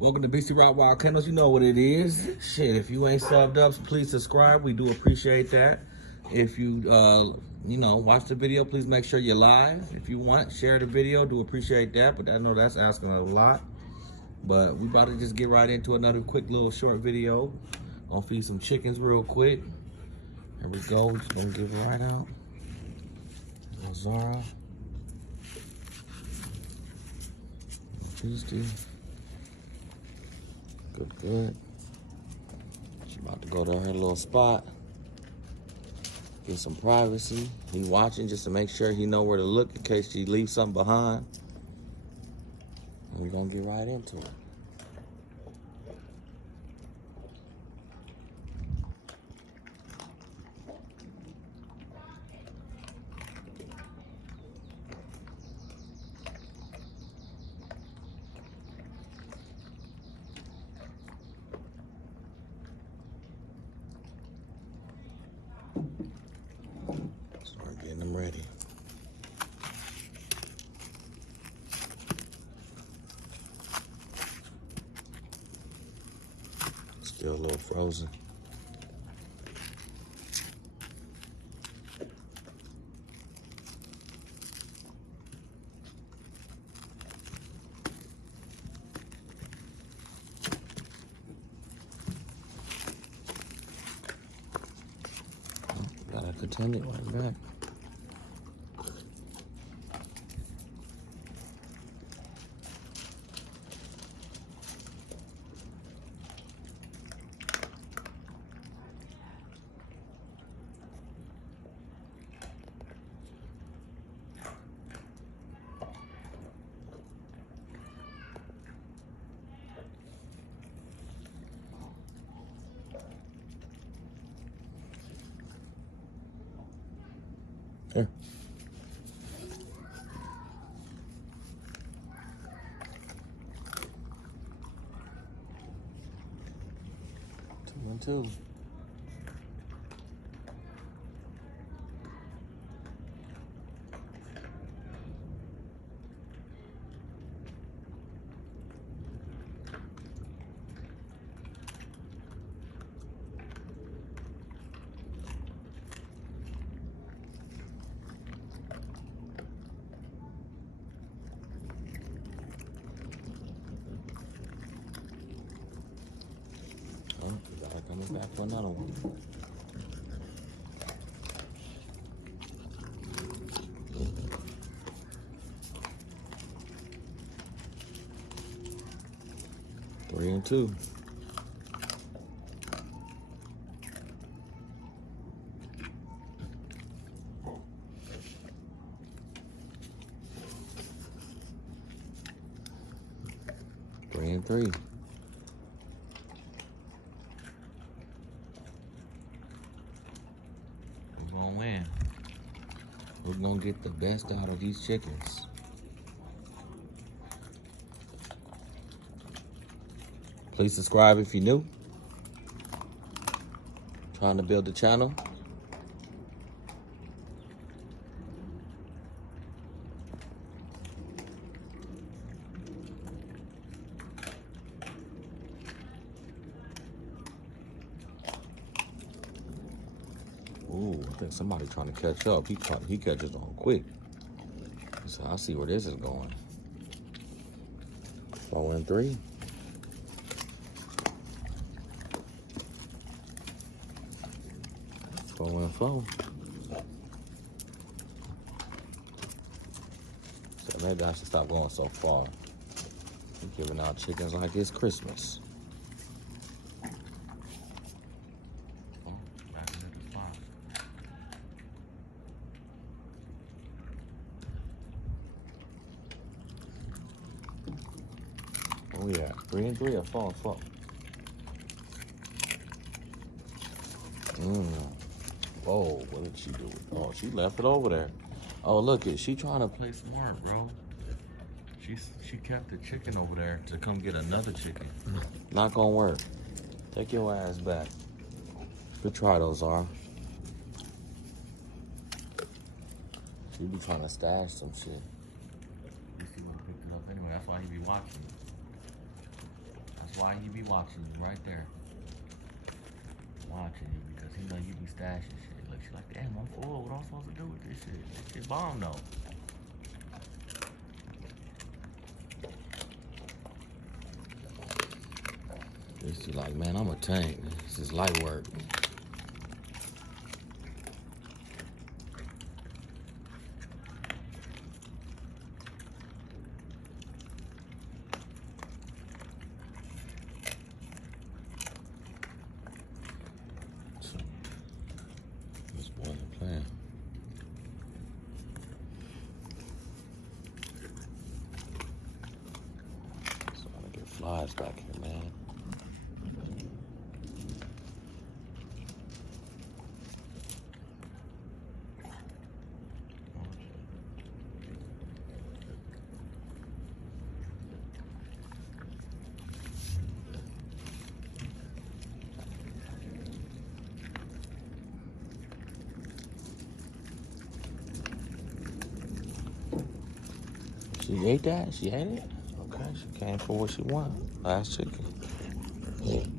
Welcome to BC Rock Wild Kennels. You know what it is. Shit, if you ain't subbed up, please subscribe. We do appreciate that. If you, watch the video, please make sure you're live. If you want, share the video. Do appreciate that, but I know that's asking a lot. But we about to just get right into another quick little short video. I'll feed some chickens real quick. Here we go. Just gonna give it right out. Zara. Tuesday. Good. She about to go to her little spot. Get some privacy. He watching just to make sure he know where to look in case she leaves something behind. And we're gonna get right into it. Start getting them ready. Still a little frozen. Gotta continue like that. Here. Two and two. Oh, we gotta come back for another one. Three and two. Three and three. We're gonna win. We're gonna get the best out of these chickens. Please subscribe if you're new. Trying to build the channel. Ooh, I think somebody trying to catch up. He catches on quick. So I see where this is going. 4 and 3. Four and four. So maybe I should stop going so far. I'm giving out chickens like it's Christmas. Oh, back at the spot. Oh yeah, 3 and 3 or 4 and 4. Oh, what did she do? Oh, she left it over there. Oh, look it. She trying to play smart, bro. She kept the chicken over there to come get another chicken. Not gonna work. Take your ass back. Good try though, Zara. She be trying to stash some shit. You see what picked it up anyway. That's why he be watching. why he be watching you right there. Watching you because he know you be stashing shit. Look, she's like, damn, I'm full. What am I supposed to do with this shit? This shit bomb though. She's like, man, I'm a tank. This is light work. This boy ain't playing. So I get flies back here, man. She ate that? She ate it? Okay, she came for what she wanted. Last chicken.